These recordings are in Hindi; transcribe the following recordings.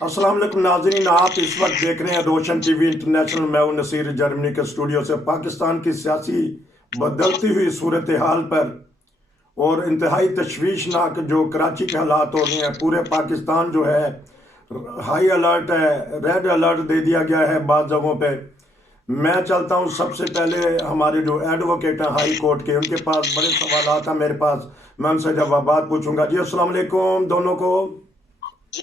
अस्सलाम वालेकुम नाज़रीन, आप इस वक्त देख रहे हैं रोशन टीवी इंटरनेशनल। मैं हूं नसीर, जर्मनी के स्टूडियो से। पाकिस्तान की सियासी बदलती हुई सूरत हाल पर और इंतहाई तशवीशनाक जो कराची के हालात हो गए हैं, पूरे पाकिस्तान जो है हाई अलर्ट है, रेड अलर्ट दे दिया गया है बाज़ जगहों पे। मैं चलता हूं सबसे पहले हमारे जो एडवोकेट हैं हाई कोर्ट के, उनके पास बड़े सवालात हैं मेरे पास। मैं उनसे जवाबात पूछूंगा। जी अस्सलाम वालेकुम दोनों को। जी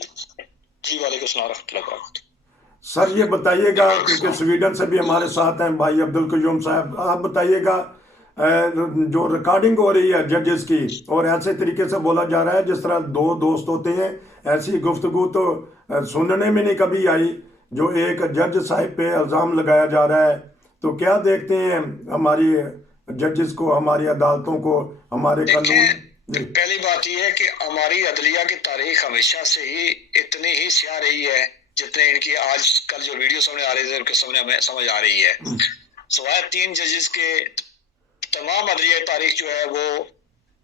जी वालेकुम सलाम रहमतुल्लाहि व बरकातहू। सर ये बताइएगा, क्योंकि स्वीडन से भी हमारे साथ हैं भाई अब्दुल कयूम साहब, आप बताइएगा जो रिकॉर्डिंग हो रही है जजेस की, और ऐसे तरीके से बोला जा रहा है जिस तरह दो दोस्त होते हैं, ऐसी गुफ्तगू तो सुनने में नहीं कभी आई जो एक जज साहिब पे इल्ज़ाम लगाया जा रहा है। तो क्या देखते हैं हमारी जजेस को, हमारी अदालतों को, हमारे कानून। देखिए, जी पहली बात यह है कि हमारी अदलिया की तारीख हमेशा से ही इतनी ही स्याह रही है जितने इनकी आज कल जो वीडियो सामने आ रही है उनके सामने हमें समझ आ रही है। सिवाय 3 जजेस के तमाम अदलिया तारीख जो है वो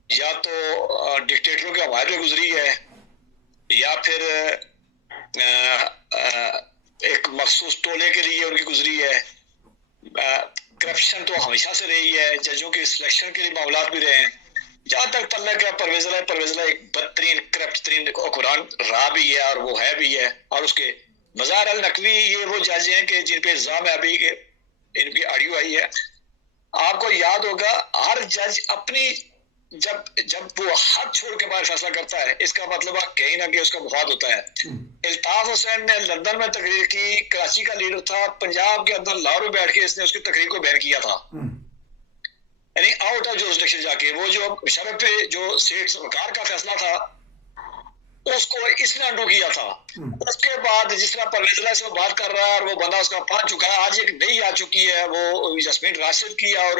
या तो डिक्टेटरों के हमारे पे गुजरी है, या फिर एक मखसूस टोले के लिए उनकी गुजरी है। करप्शन तो हमेशा से रही है, जजों के सिलेक्शन के लिए मामला भी रहे हैं। जहां तक तल्ला का परवेज़ला एक बदतरीन करप्ट तरीन हुक्मरान रहा भी है और वो है भी है। और उसके मज़ार अल नकवी ये वो जज हैं कि जिन पे इल्जाम है अभी के इनकी ऑडियो आई है। आपको याद होगा हर जज अपनी जब जब वो हद छोड़ के बाहर फैसला करता है, इसका मतलब कहीं ना कहीं उसका मुफाद होता है। इल्ताफ हुसैन ने लंदन में तकरीर की, कराची का लीडर था, पंजाब के अंदर लाहौर में बैठ के इसने उसकी तकरीर को बैन किया था, यानी आउट ऑफ जुरिस्डिक्शन जाके। वो जो शरफ पे जो स्टेट सरकार का फैसला था उसको इसने अंडू किया था। उसके बाद जिस तरह परवेज़ला से बात कर रहा है और वो बंदा उसका पहुंच चुका है, आज एक नई आ चुकी है वो जसमीन राशिद की, और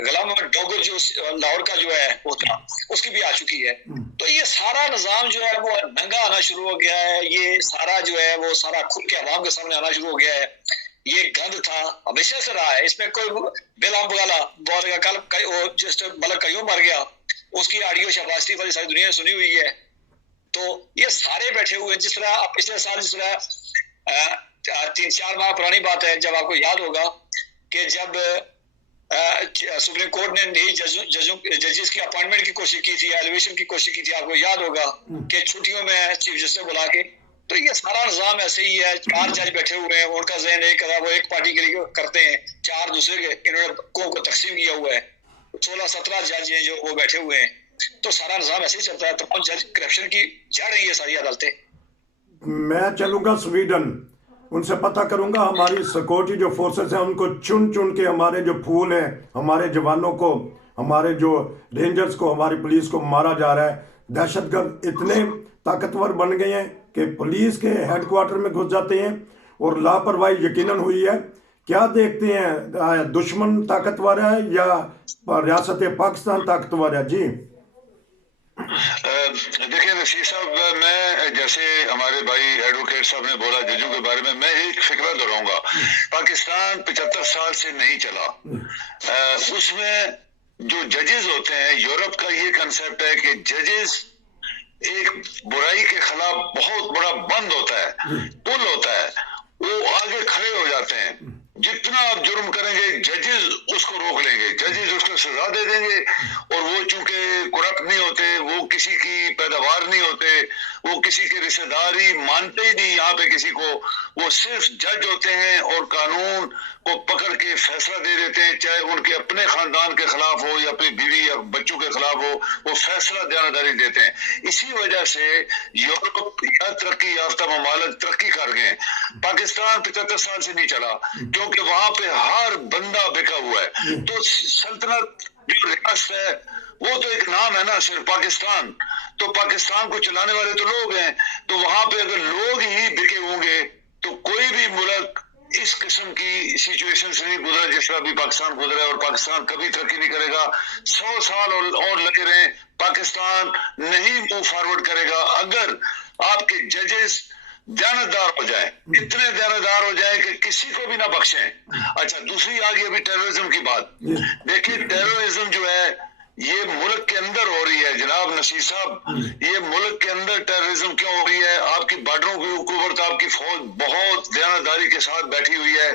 गुलाम मोहम्मद डोगर जो लाहौर का जो है वो था उसकी भी आ चुकी है। तो ये सारा निजाम जो है वो नंगा आना शुरू हो गया है। ये सारा जो है वो सारा खुल के अवाम के सामने आना शुरू हो गया है। ये गंद था, हमेशा से रहा है, इसमें कोई बेलाम बगाला बोलेगा। कल वो जिस मलक कयूम मर गया उसकी ऑडियो शहबाज शरीफ वाली सारी दुनिया ने सुनी हुई है। तो ये सारे बैठे हुए, जिस तरह पिछले साल जिस तरह 3-4 माह पुरानी बात है, जब आपको याद होगा कि जब सुप्रीम कोर्ट ने नई जजेस की अपॉइंटमेंट की कोशिश की थी, एलिवेशन की कोशिश की थी, आपको याद होगा कि छुट्टियों में चीफ जस्टिस बुला के। तो ये सारा निजाम ऐसे ही है। 4 जज बैठे हुए हैं, उनका जहन एक वो एक पार्टी के लिए करते हैं, 4 दूसरे के इन्होंने को तकसीम किया हुआ है। 16-17 जज हैं जो वो बैठे हुए हैं। तो सारा निजाम ऐसे ही चलता है। तो जज करप्शन की जड़ रही है सारी अदालतें। मैं चलूंगा स्वीडन, उनसे पता करूंगा हमारी सिक्योरिटी जो फोर्सेस हैं उनको चुन चुन के, हमारे जो फूल हैं, हमारे जवानों को, हमारे जो रेंजर्स को, हमारी पुलिस को मारा जा रहा है। दहशतगर्द इतने ताकतवर बन गए हैं कि पुलिस के हेडक्वार्टर में घुस जाते हैं, और लापरवाही यकीनन हुई है। क्या देखते हैं, दुश्मन ताकतवर है या रियासत पाकिस्तान ताकतवर है? जी देखिए नसीर साहब, मैं जैसे हमारे भाई एडवोकेट साहब ने बोला जजों के बारे में, मैं एक फिक्रा दोहराऊंगा। पाकिस्तान 75 साल से नहीं चला। उसमें जो जजेस होते हैं, यूरोप का ये कंसेप्ट है कि जजेस एक बुराई के खिलाफ बहुत बड़ा बंद होता है, पुल होता है, वो आगे खड़े हो जाते हैं। जितना आप जुर्म करेंगे जजेस उसको रोक लेंगे, जजेस उसको सजा दे देंगे। और वो चूंकि करप्ट नहीं होते, वो किसी की पैदावार नहीं होते, वो किसी के रिश्तेदारी मानते ही नहीं यहाँ पे किसी को। वो सिर्फ जज होते हैं और कानून को पकड़ के फैसला दे देते हैं, चाहे उनके अपने खानदान के खिलाफ हो या अपनी बीवी या बच्चों के खिलाफ हो, वो फैसला दयानदारी देते हैं। इसी वजह से यूरोप या तरक्की याफ्ता ममालिक तरक्की कर गए। पाकिस्तान 75 साल से नहीं चला क्योंकि वहां पे हर बंदा बिका हुआ है। तो सल्तनत जो रियासत है वो तो एक नाम है ना, सिर्फ पाकिस्तान। तो पाकिस्तान को चलाने वाले तो लोग हैं। तो वहां पे अगर लोग ही बिके होंगे तो कोई भी मुल्क इस किस्म की सिचुएशन से नहीं गुजरा जिस तरह अभी पाकिस्तान गुजरा है। और पाकिस्तान कभी तरक्की नहीं करेगा। 100 साल और लगे रहे, पाकिस्तान नहीं मूव फॉरवर्ड करेगा अगर आपके जजेस दयानतदार हो जाए, इतने दयानतदार हो जाए कि किसी को भी ना बख्शें। अच्छा, दूसरी आ गई अभी टेररिज्म की बात। देखिए टेररिज्म जो है ये मुल्क के अंदर हो रही है जनाब नसीर साहब। ये मुल्क के अंदर टेररिज्म क्यों हो रही है? आपकी बॉर्डरों के ऊपर आपकी फौज बहुत दयानतदारी के साथ बैठी हुई है।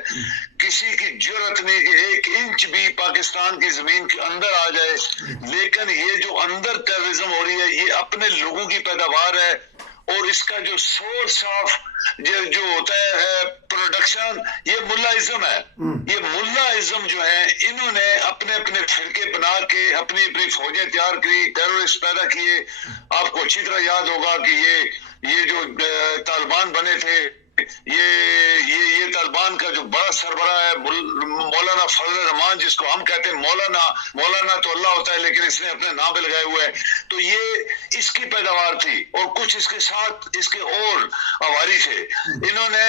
किसी की जरूरत नहीं कि 1 इंच भी पाकिस्तान की जमीन के अंदर आ जाए, लेकिन ये जो अंदर टेररिज्म हो रही है ये अपने लोगों की पैदावार है, और इसका जो सोर्स ऑफ जो होता है प्रोडक्शन, ये मुल्लाइज्म है। ये मुल्लाइज्म जो है, इन्होंने अपने अपने फिरके बना के अपनी अपनी फौजें तैयार की, टेररिस्ट पैदा किए। आपको अच्छी तरह याद होगा कि ये जो तालिबान बने थे, ये तालिबान का जो बड़ा सरबराह है मौलाना फजल रहमान, जिसको हम कहते हैं मौलाना तो अल्लाह होता है, लेकिन इसने अपने नाम पे लगाए हुए है। तो ये इसकी पैदावार थी, और कुछ इसके साथ इसके और हवारी थे। इन्होंने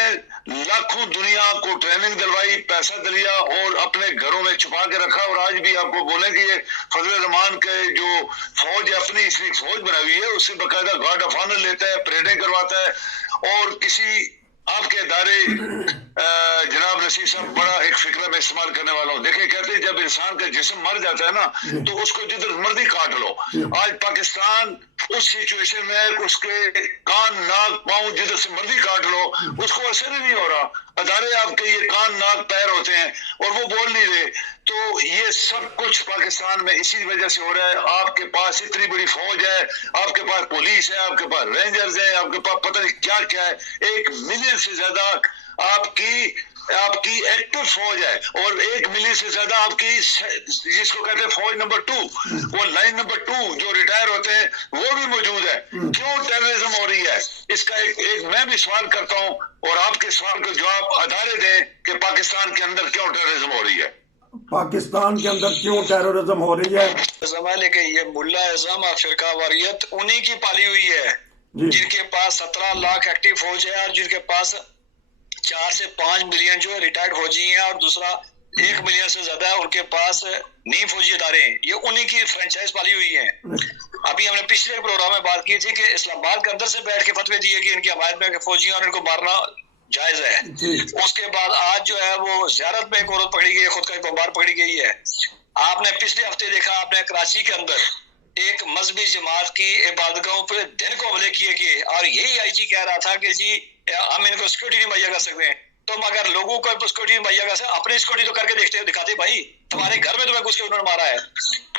लाखों दुनिया को ट्रेनिंग दिलवाई, पैसा दिया और अपने घरों में छुपा के रखा। और आज भी आपको बोले कि ये फजल रहमान के जो फौज है, अपनी इसने फौज बनाई हुई है, उससे बाकायदा गार्ड ऑफ ऑनर लेता है, परेडें करवाता है। और किसी आपके इदारे जनाब नसीर साहब, बड़ा एक फिक्र में इस्तेमाल करने वाला हूँ। देखिए, कहते हैं जब इंसान का जिस्म मर जाता है ना, तो उसको जिधर मर्जी काट लो। आज पाकिस्तान उस सिचुएशन में है कि उसके कान नाक पाँव जिधर से मर्जी काट लो, उसको असर ही नहीं हो रहा। अदारे आपके ये कान नाक पैर होते हैं और वो बोल नहीं रहे। तो ये सब कुछ पाकिस्तान में इसी वजह से हो रहा है। आपके पास इतनी बड़ी फौज है, आपके पास पुलिस है, आपके पास रेंजर्स है, आपके पास पता नहीं क्या क्या है। 1 मिलियन से ज्यादा आपकी एक्टिव फौज है, और 1 मिलियन से ज्यादा आपकी जिसको कहते हैं फौज नंबर 2, वो लाइन नंबर 2 जो रिटायर होते हैं, वो भी मौजूद है। क्यों टेररिज्म हो रही है? इसका एक मैं भी सवाल करता हूं, और आपके सवाल का जवाब अदारे दें कि पाकिस्तान के अंदर क्यों टेररिज्म हो रही है। पाकिस्तान के अंदर क्यों टेररिज्म हो रही है? लेकिन ये मुल्ला इज़्ज़ाम और फिरका वारियत उन्हीं की पाली हुई है, जिनके पास 17 लाख एक्टिव फौज है, और जिनके पास 4 से 5 मिलियन जो है रिटायर्ड फौजी हैं, और दूसरा 1 मिलियन से ज्यादा है उनके पास नीम फौजी अदारे हैं। ये उन्हीं की फ्रेंचाइज पाली हुई है। अभी हमने पिछले प्रोग्राम में बात की थी कि इस्लामाबाद के अंदर से बैठ के फतवे दिए कि इनकी हमायत में फौजी और इनको मारना जायज है। उसके बाद आज जो है वो ज़ियारत में एक औरत पकड़ी गई, खुद का बमबार पकड़ी गई है। आपने पिछले हफ्ते देखा, आपने कराची के अंदर एक मजहबी जमात की इबादतगाहों पे दिन को हमले किए गए, और यही आईजी कह रहा था कि जी हम इनको सिक्योरिटी नहीं मुहैया कर सकते हैं। तो मगर लोगों को सिक्योरिटी मुहैया कर सकते, अपनी सिक्योरिटी तो करके देखते दिखाते भाई, तुम्हारे घर में तुम्हें घुस के उन्होंने मारा है।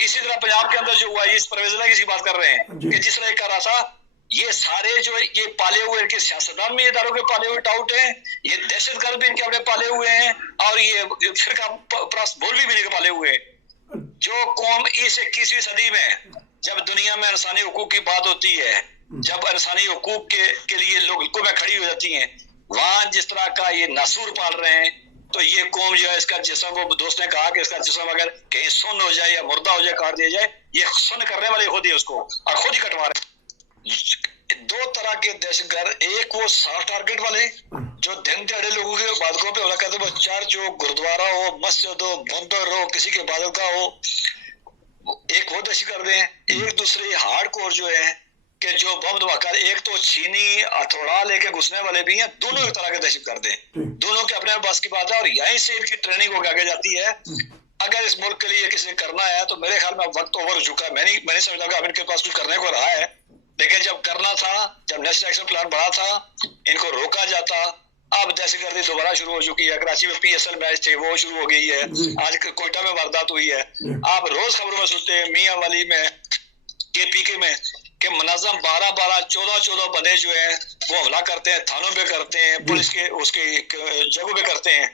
इसी तरह पंजाब के अंदर जो हुआ, इस परवेज इलाही की बात कर रहे हैं कि जिस तरह कह रहा था, ये सारे जो ये पाले हुए इनके सियासतदान भी इदारों के पाले हुए टाउट हैं, ये दहशतगर्द भी इनके अपने पाले हुए हैं, और ये फिरका मौलवी भी इनके पाले हुए हैं। जो कौम इस 21वीं सदी में जब दुनिया में इंसानी हुकूक की बात होती है, जब इंसानी हुकूक के लिए लोग में खड़ी हो जाती हैं, वहां जिस तरह का ये नासूर पाल रहे हैं, तो ये कौम जो है इसका जिस्म, वो दोस्त ने कहा कि इसका जिस्म अगर कहीं सुन्न हो जाए या मुर्दा हो जाए, काट दिया जाए, ये सुन्न करने वाले खुद ही उसको और खुद ही कटवा रहे। 2 तरह के दहशतगर्द, एक वो सॉफ्ट टारगेट वाले जो दिन दिहाड़े लोगों के इबादतों पे हमला करते हैं, चर्च हो, गुरुद्वारा हो, मस्जिद हो, मंदिर हो, किसी के इबादत का हो, एक वो दहशतगर्द हैं। एक दूसरे हार्ड कोर जो है कि जो बम धमाका, एक तो छीनी हथौड़ा लेके घुसने वाले भी हैं। दोनों एक तरह के दहशतगर्द हैं, दोनों के अपने बस की बात है, और यहीं से इनकी ट्रेनिंग होकर आगे जाती है। अगर इस मुल्क के लिए किसी ने करना है तो मेरे ख्याल में वक्त ओवर हो चुका है। मैंने समझा कि अब इनके पास कुछ करने को रहा है, लेकिन जब करना था, जब नेशनल एक्शन प्लान बना था, इनको रोका जाता। अब दहशतगर्दी दोबारा शुरू हो चुकी है। कराची में PSL मैच थे, वो शुरू हो गई है। आज कोयटा में वारदात हुई है। आप रोज खबरों में सुनते हैं मियां वाली में, KPK में, कि मुनज़्ज़म 12-12, 14-14 बंदे जो है वो हमला करते हैं, थानों पे करते हैं, पुलिस के उसके जगहों पे करते हैं।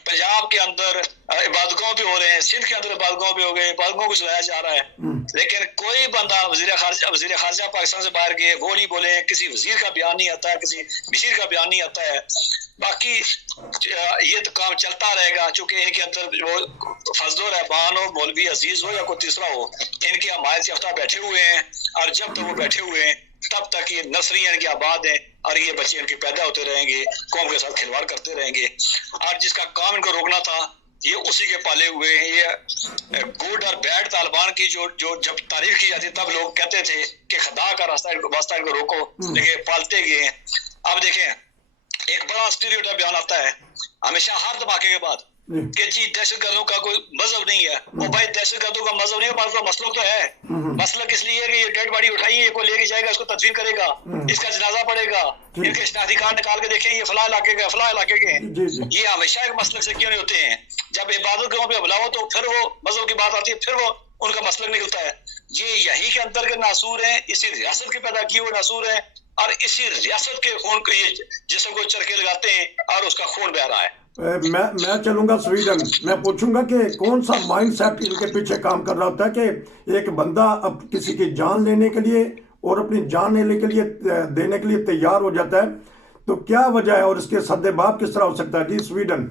पंजाब के अंदर इबादतगाहों पे हो रहे हैं, सिंध के अंदर इबादतगाहों पे हो गए, इबादतगाहों को चलाया जा रहा है। लेकिन कोई बंदा वज़ीर ख़ारजा पाकिस्तान से बाहर गए वो नहीं बोले, किसी वज़ीर का बयान नहीं आता है, किसी मिशीर का बयान नहीं आता है। बाकी ये तो काम चलता रहेगा, चूंकि इनके अंदर वो फजल रहमान हो, मौलवी अजीज हो या कोई तीसरा हो, इनकी हमायत याफ्ता बैठे हुए हैं, और जब तक वो बैठे हुए हैं तब तक ये नर्सरियां इनकी आबाद हैं, और ये बच्चे इनके पैदा होते रहेंगे, कौम के साथ खिलवाड़ करते रहेंगे। और जिसका काम इनको रोकना था, ये उसी के पाले हुए हैं। ये गुड और बैड तालिबान की जो जब तारीफ की जाती तब लोग कहते थे कि खुदा का रास्ता इनको रोको, लेकिन पालते गए हैं। अब देखें, एक बड़ा स्टीरियोटाइप बयान आता है हमेशा हर धमाके के बाद कि जी दहशतगर्दों का कोई मजहब नहीं है। वो भाई दहशतगर्दों का मजहब नहीं है, हमारे पास मसला तो है। मसला किस लिए है कि ये डेड बॉडी उठाई है, कोई लेके जाएगा, इसको तदफीन करेगा, इसका जनाजा पड़ेगा, इनके शनाख्ती कार्ड निकाल के देखें ये फला इलाके के, फला इलाके के हैं। ये हमेशा एक मसलक से क्यों नहीं होते हैं? जब इबादत के पे बुलाओ तो फिर वो मजहब की बात आती है, फिर वो उनका मसलक निकलता है। ये यही के अंदर के नासूर हैं, इसी रियासत के पैदा किए हुए नासूर हैं, और इसी रियासत के खून को ये जिसम को चरके लगाते हैं और उसका खून बह रहा है। मैं चलूंगा स्वीडन। मैं पूछूंगा कि कौन सा माइंडसेट इनके पीछे काम कर रहा होता है कि एक बंदा अब किसी की जान लेने के लिए और अपनी जान लेने के लिए देने के लिए तैयार हो जाता है, तो क्या वजह है और इसके सद्देबाब किस तरह हो सकता है? जी स्वीडन।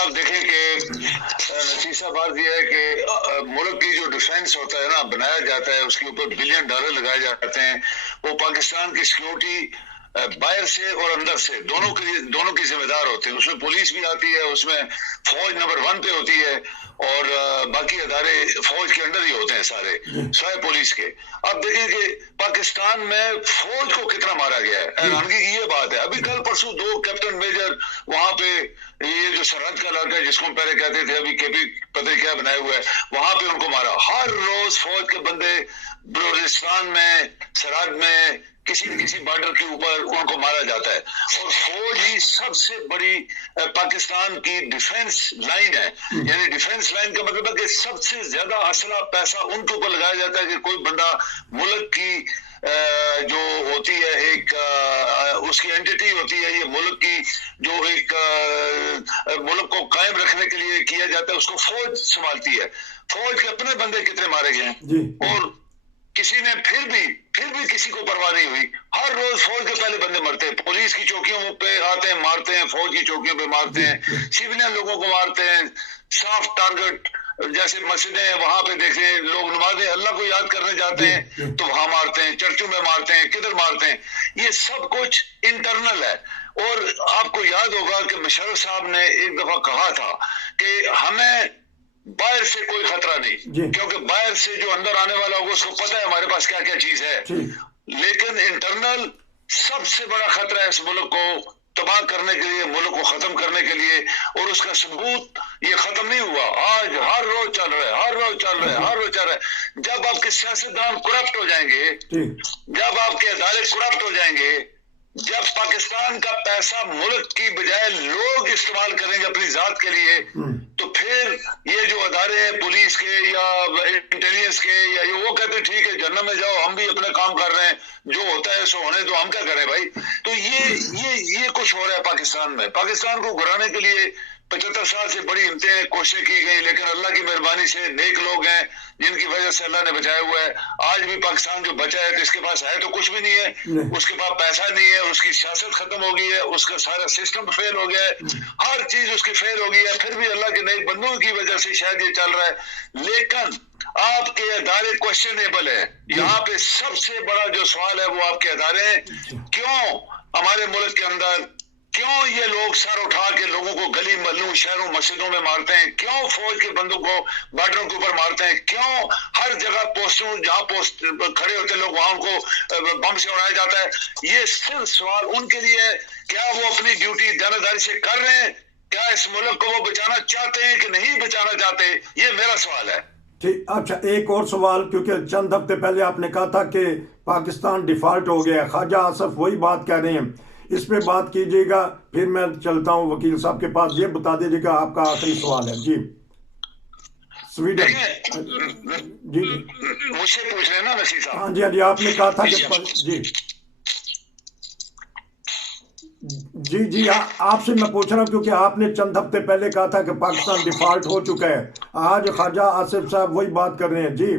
आप देखें कि नतीजा बात यह है कि मुल्क की जो डिफेंस होता है ना, बनाया जाता है, उसके ऊपर $बिलियन लगाए जाते हैं। वो पाकिस्तान की सिक्योरिटी बाहर से और अंदर से दोनों की जिम्मेदार होते हैं। उसमें पुलिस भी आती है, उसमें फौज नंबर 1 पे होती है, और बाकी अदारे फौज के अंडर ही होते हैं सारे, सिवाय पुलिस के। अब देखें कि पाकिस्तान में फौज को कितना मारा गया है। हैरानगी की ये बात है, अभी कल परसों 2 कैप्टन मेजर वहां पे, ये जो सरहद का इलाका है जिसको हम पहले कहते थे, अभी केपी पता क्या बनाया हुआ है, वहां पे उनको मारा। हर रोज फौज के बंदे बलूचिस्तान में, सरहद में, किसी न किसी बॉर्डर के ऊपर उनको मारा जाता है। और फौज ही सबसे बड़ी पाकिस्तान की डिफेंस लाइन है। यानी डिफेंस लाइन का मतलब है कि सबसे ज्यादा असला पैसा उनके ऊपर लगाया जाता है कि कोई बंदा मुल्क की जो होती है एक उसकी एंटिटी होती है, ये मुल्क की जो एक मुल्क को कायम रखने के लिए किया जाता है, उसको फौज संभालती है। फौज के अपने बंदे कितने मारे गए हैं, और किसी ने फिर भी किसी को परवाह नहीं हुई। हर रोज फौज के पहले बंदे मरते हैं, पुलिस की चौकियों पे आते हैं, मारते हैं, फौज की चौकियों पे मारते हैं, सिविलियन लोगों को मारते हैं, सॉफ्ट टारगेट जैसे मस्जिदें हैं वहां पे देखें, लोग नमाज़ें अल्लाह को याद करने जाते हैं तो वहां मारते हैं, चर्चों में मारते हैं, किधर मारते हैं। ये सब कुछ इंटरनल है। और आपको याद होगा कि मुशर्रफ साहब ने एक दफा कहा था कि हमें बाहर से कोई खतरा नहीं, क्योंकि बाहर से जो अंदर आने वाला होगा उसको पता है हमारे पास क्या क्या चीज है। लेकिन इंटरनल सबसे बड़ा खतरा है इस मुल्क को तबाह करने के लिए, मुल्क को खत्म करने के लिए। और उसका सबूत ये खत्म नहीं हुआ, आज हर रोज चल रहा है, हर रोज चल रहा है, हर रोज चल रहा है। जब आपके सियासतदान करप्ट हो जाएंगे, जब आपके अदालत करप्ट हो जाएंगे, जब पाकिस्तान का पैसा मुल्क की बजाय लोग इस्तेमाल करेंगे अपनी जात के लिए, तो फिर ये जो अदारे हैं पुलिस के या इंटेलिजेंस के, या ये वो कहते हैं ठीक है जन्नत में जाओ, हम भी अपने काम कर रहे हैं, जो होता है सो होने दो, हम क्या करें भाई। तो ये कुछ हो रहा है पाकिस्तान में। पाकिस्तान को घुराने के लिए 75 साल से बड़ी हिम्मतें कोशिशें की गई, लेकिन अल्लाह की मेहरबानी से नेक लोग हैं जिनकी वजह से अल्लाह ने बचाया हुआ है। आज भी पाकिस्तान जो बचा है, तो इसके पास है तो कुछ भी नहीं है, उसके पास पैसा नहीं है, उसकी सियासत खत्म हो गई है, उसका सारा सिस्टम फेल हो गया है, हर चीज उसकी फेल हो गई है। फिर भी अल्लाह के नेक बंदों की वजह से शायद ये चल रहा है। लेकिन आपके अदारे क्वेश्चनेबल है। यहाँ पे सबसे बड़ा जो सवाल है वो आपके अदारे हैं। क्यों हमारे मुल्क के अंदर, क्यों ये लोग सर उठा के लोगों को गली महलों, शहरों, मस्जिदों में मारते हैं? क्यों फौज के बंदों को बॉर्डरों के ऊपर मारते हैं? क्यों हर जगह पोस्टों, जहां पोस्ट खड़े होते लोग वहां उनको बम से उड़ाया जाता है? ये सिर्फ सवाल उनके लिए है, क्या वो अपनी ड्यूटी दानादारी से कर रहे हैं? क्या इस मुल्क को वो बचाना चाहते हैं कि नहीं बचाना चाहते? ये मेरा सवाल है। ठीक, अच्छा एक और सवाल, क्योंकि चंद हफ्ते पहले आपने कहा था कि पाकिस्तान डिफॉल्ट हो गया, ख्वाजा आसफ वही बात कह रहे हैं, इस पे बात कीजिएगा, फिर मैं चलता हूं वकील साहब के पास। ये बता दीजिएगा, आपका आखिरी सवाल है जी। स्वीडन जी मुझसे पूछ रहे हैं ना नसीर साहब? हाँ जी, हाँ जी, आपने कहा था कि जी आपसे मैं पूछ रहा हूँ, क्योंकि आपने चंद हफ्ते पहले कहा था कि पाकिस्तान डिफॉल्ट हो चुका है, आज ख्वाजा आसिफ साहब वही बात कर रहे हैं जी।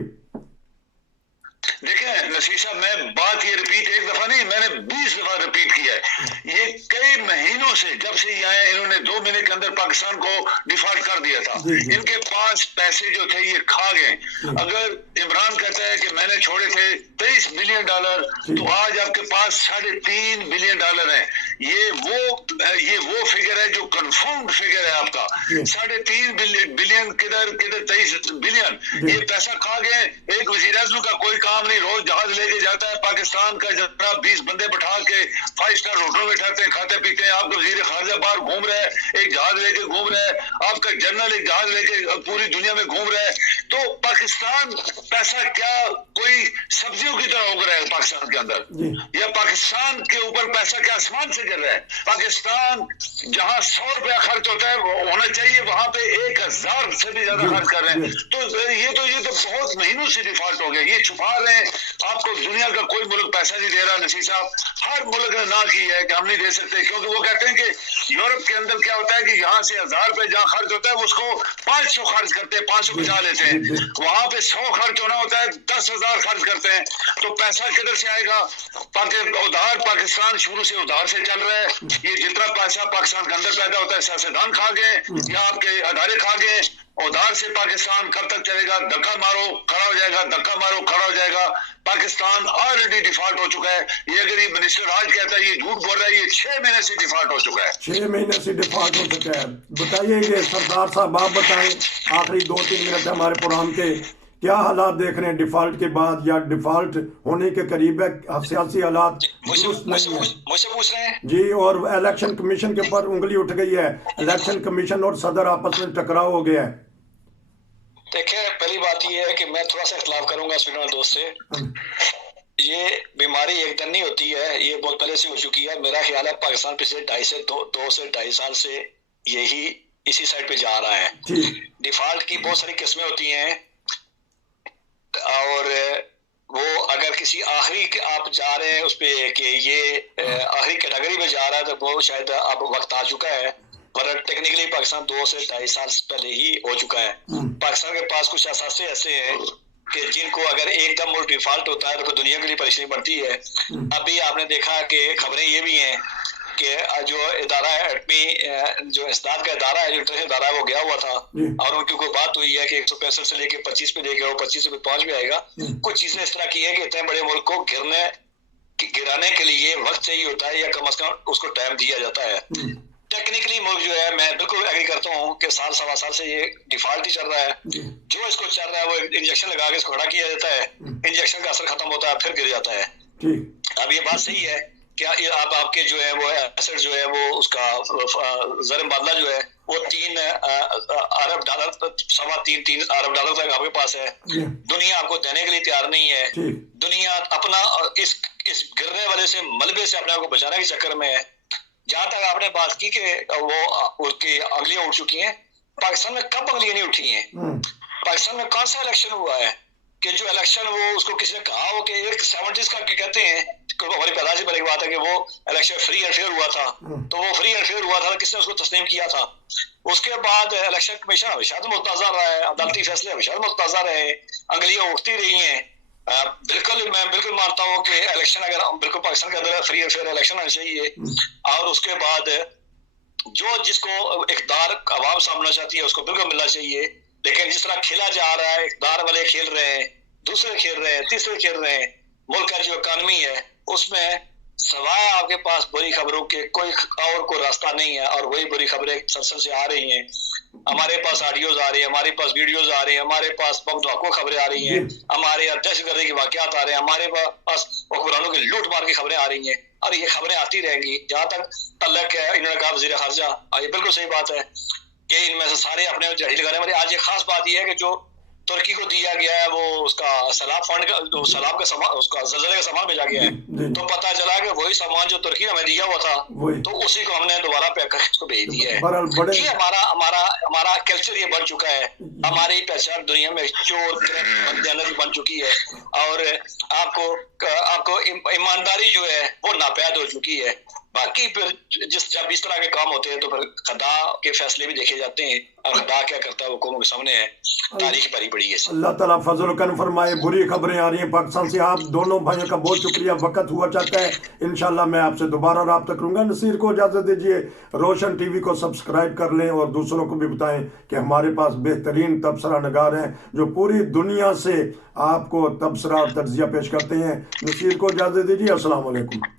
देखिए नसीर साहब, मैं बात ये रिपीट एक दफा नहीं, मैंने 20 दफा रिपीट किया है। ये कई महीनों से, जब से ये आए, इन्होंने 2 महीने के अंदर पाकिस्तान को डिफॉल्ट कर दिया था। इनके पास पैसे जो थे ये खा गए। अगर इमरान कहता है कि मैंने छोड़े थे $23 बिलियन, तो आज आपके पास $3.5 बिलियन हैं। ये वो फिगर है जो कंफर्म्ड फिगर है आपका। 3.5 बिलियन किधर 23 बिलियन, ये पैसा खा गए। एक वजीर आज़म का कोई काम नहीं, रोज जहाज लेके जाता है पाकिस्तान का, जरा 20 बंदे बैठा के 5 स्टार होटलों में ठहरते हैं, खाते पीते हैं। आपका वजीर खारजा बाहर घूम रहा है, एक जहाज लेके घूम रहा है। आपका जनरल एक जहाज लेके पूरी दुनिया में घूम रहा है। तो पाकिस्तान पैसा क्या कोई सब्जियों की तरह उग रहा है पाकिस्तान के अंदर, या पाकिस्तान के ऊपर पैसा क्या आसमान से गिर रहा है? पाकिस्तान जहां 100 रुपया खर्च होता है वो होना चाहिए, वहां पे 1000 से भी ज्यादा खर्च कर रहे हैं। तो ये तो बहुत महीनों से डिफॉल्ट हो गया। ये छुपा रहे हैं आपको, दुनिया का कोई मुल्क पैसा नहीं दे रहा। नसीर साहब, हर मुल्क ने ना की है कि हम नहीं दे सकते, क्योंकि वो कहते हैं कि यूरोप के अंदर क्या होता है कि यहाँ से 1000 रुपए जहाँ खर्च होता है उसको 500 खर्च करते हैं, 500 बचा लेते हैं। वहां पे 100 खर्च होना होता है, 10,000 खर्च करते हैं। तो पैसा किधर से आएगा? उधार, पाकिस्तान शुरू से उधार से चल रहा है। ये जितना पैसा पाकिस्तान के अंदर पैदा होता है सियासतदान खा गए या आपके अदारे खा गए। उधार से पाकिस्तान कब तक चलेगा? धक्का मारो खड़ा हो जाएगा, धक्का मारो खड़ा हो जाएगा। पाकिस्तान ऑलरेडी डिफॉल्ट हो चुका है। ये अगर ये मिनिस्टर आज कहता है ये झूठ बोल रहा है, ये 6 महीने से डिफॉल्ट हो चुका है। 6 महीने से डिफॉल्ट हो चुका है। बताइए सरदार साहब, आप बताएं, आखिरी 2-3 मिनट हमारे प्रोग्राम के, क्या हालात देख रहे हैं डिफॉल्ट के बाद, या डिफॉल्ट होने के करीब है? सियासी हालात मुझसे पूछ रहे हैं जी। और इलेक्शन कमीशन के ऊपर उंगली उठ गई है, इलेक्शन कमीशन और सदर आपस में टकराव हो गया है। देखिए, पहली बात ये है कि मैं थोड़ा सा इख्तलाफ करूंगा स्वीडन दोस्त से। ये बीमारी एक दिन नहीं होती है, ये बहुत पहले से हो चुकी है। मेरा ख्याल है पाकिस्तान पिछले 2 से 2.5 साल से यही इसी साइड पे जा रहा है। डिफॉल्ट की बहुत सारी किस्में होती हैं, और वो अगर किसी आखिरी आप जा रहे हैं उस पे कि ये आखिरी कैटेगरी में जा रहा है, तो वो शायद अब वक्त आ चुका है। पर टेक्निकली पाकिस्तान 2 से 2.5 साल पहले ही हो चुका है। पाकिस्तान के पास कुछ असासे ऐसे हैं कि जिनको अगर एकदम वो डिफॉल्ट होता है तो फिर दुनिया के लिए परेशानी बढ़ती है। अभी आपने देखा कि खबरें ये भी हैं कि जो इदारा है एटमी, जो इस्ताद का इदारा है, जो इंटरनेशनल इदारा है, वो गया हुआ था और उनकी कोई बात हुई है कि 165 से लेके 25 पे लेके, और 25 से 5 भी आएगा। कुछ चीजें इस तरह की है कि इतने बड़े मुल्क को गिराने के लिए वक्त चाहिए होता है, या कम से कम उसको टाइम दिया जाता है। टेक्निकली मुल्क जो है, मैं बिल्कुल एग्री करता हूँ कि साल सवा साल से ये डिफॉल्ट ही चल रहा है। जो इसको चल रहा है वो इंजेक्शन लगा के इसको खड़ा किया जाता है, इंजेक्शन का असर खत्म होता है, फिर गिर जाता है। अब ये बात सही है क्या? अब आपके जो है वो एसेट जो है वो उसका ज़र मुबादला जो है वो 3 अरब डॉलर, 3.25 अरब डॉलर तक आपके पास है। दुनिया आपको देने के लिए तैयार नहीं है। दुनिया अपना इस गिरने वाले से मलबे से अपने आप को बचाने के चक्कर में है। जहां तक आपने बात की कि वो उसकी अंगलियां उठ चुकी हैं, पाकिस्तान में कब अंगलियां नहीं उठी हैं? पाकिस्तान में कौन सा इलेक्शन हुआ है कि जो इलेक्शन वो उसको किसी ने कहा हो कि एक 70s का कहते हैं, हमारी पैदाइश से पहले की बात है कि वो इलेक्शन फ्री एंड फेयर हुआ था। तो वो फ्री एंड फेयर हुआ था, किसने उसको तस्लीम किया था? उसके बाद इलेक्शन कमीशन हमेशा मुतज़ा रहा है, अदालती फैसले हमेशा मुतज़ा रहे, अंगलियां उठती रही हैं। मैं बिल्कुल मानता हूँ कि इलेक्शन अगर बिल्कुल पाकिस्तान के अंदर फ्री एंड फेयर इलेक्शन होना चाहिए, और उसके बाद जो जिसको इक़्तिदार अवाम सामना चाहती है उसको बिल्कुल मिलना चाहिए। लेकिन जिस तरह खेला जा रहा है, इक़्तिदार वाले खेल रहे हैं, दूसरे खेल रहे हैं, तीसरे खेल रहे हैं, मुल्क का जो इकॉनमी है उसमें सवाए आपके पास बुरी खबरों के कोई और कोई रास्ता नहीं है, और वही बुरी खबरें सलसल से आ रही हैं। हमारे पास ऑडियोज आ रही है, हमारे पास वीडियोज आ रही है, हमारे पास बम धमाकों खबरें आ रही हैं, हमारे यहाँ दहशतगर्दी के वाकयात आ रहे हैं, हमारे पास हुक्मरानों की लूट मार की खबरें आ रही हैं, और ये खबरें आती रहेंगी जहां तक तल्लक है। इन्होंने कहा वजीर खारजा, ये बिल्कुल सही बात है कि इनमें से सारे अपने जड़ी लगाने वाले। आज एक खास बात यह है कि जो तुर्की को दिया गया है वो उसका सैलाब फंड का, जो सैलाब का सामान, उसका ज़लज़ले का सामान भेजा गया है, तो पता चला कि वही सामान जो तुर्की ने हमें दिया हुआ था, तो उसी को हमने दोबारा पैक करके उसको भेज दिया है। ये हमारा कल्चर ये बन चुका है, हमारी पहचान दुनिया में चोर की बन चुकी है, और आपको ईमानदारी जो है वो नापैद हो चुकी है। बाकी फिर जब इस तरह के काम होते हैं तो फिर खुदा के फैसले भी देखे जाते हैं, और खुदा क्या करता है वो कौमों के सामने है, तारीख भरी पड़ी है। अल्लाह ताला फजल करम फरमाए। बुरी खबरें आ रही हैं पाकिस्तान से। आप दोनों भाइयों का बहुत शुक्रिया, वक्त हुआ चाहता है, इंशाल्लाह मैं आपसे दोबारा रब्ता करूंगा। नसीर को इजाज़त दीजिए, रोशन टीवी को सब्सक्राइब कर लें और दूसरों को भी बताएं कि हमारे पास बेहतरीन तबसरा नगार हैं जो पूरी दुनिया से आपको तबसरा और तज्जिया पेश करते हैं। नसीर को इजाज़त दीजिए, अस्सलाम वालेकुम।